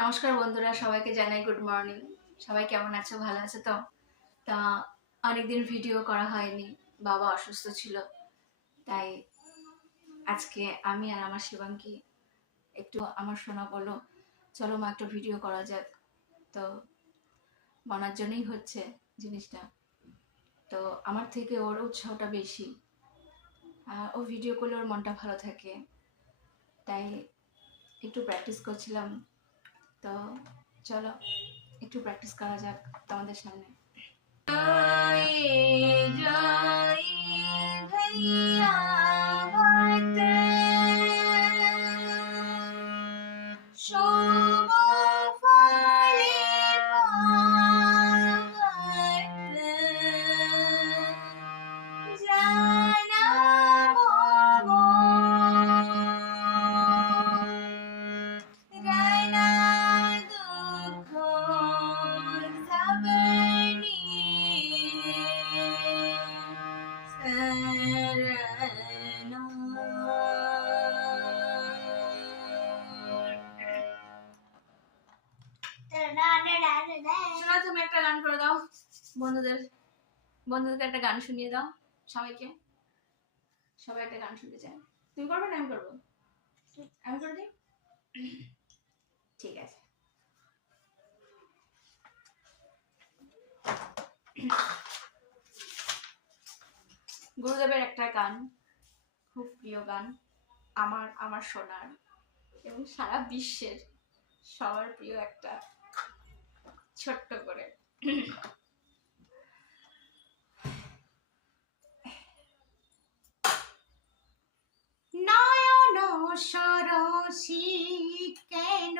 নমস্কার বন্ধুরা, সবাইকে জানাই গুড মর্নিং। সবাই কেমন আছো? ভালো আছো তো? তা অনেকদিন ভিডিও করা হয়নি, বাবা অসুস্থ ছিল, তাই আজকে আমি আর আমার শিবাঙ্গী একটু আমার সোনা বললো চলো মা একটা ভিডিও করা যাক। তো মনার জন্যই হচ্ছে জিনিসটা। তো আমার থেকে ওর উৎসাহটা বেশি, ও ভিডিও করলে ওর মনটা ভালো থাকে, তাই একটু প্র্যাকটিস করছিলাম। তো চলো একটু প্র্যাকটিস করা যাক তোমাদের সামনে। জয় भैया बाटे शुभ फले पावते जाना मोगो राना दुख सबनी শোনা, তুমি একটা গান করে দাও, বন্ধুদেরকে একটা গান শুনিয়ে দাও। সবাইকে, সবাই একটা গান শুনতে চায়। তুমি করবে না আমি করবো? আমি করে দিই, ঠিক আছে। গুরুদেবের একটা গান, খুব প্রিয় গান আমার সোনার এবং সারা বিশ্বের সবার প্রিয় একটা, ছোট্ট করে। নয়ন সরসী কেন